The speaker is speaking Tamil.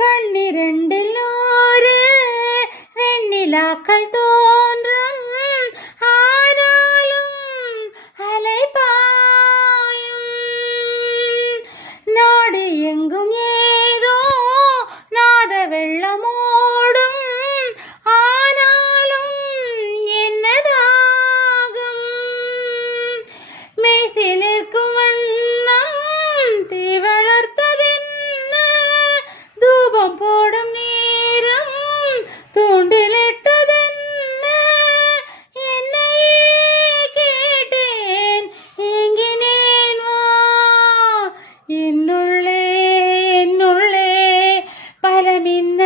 கண்ணிரண்டில் ஒரு வெண்ணிலாக்கள் தோன்றும், ஆனாலும் அலை பாயும். நாடு எங்கும் ஏதோ நாத வெள்ளமோடும், ஆனாலும் என்னதாகும். மெய்சிலிருக்கும் வண்ணம் தீ வளர்த்ததென்ன, தூபம் போடும் நேரம் தூண்டிலிட்டதென்ன. என்னையே கேட்டேன், ஏங்கினேன் வா. என்னுள்ளே என்னுள்ளே பல மின்னல்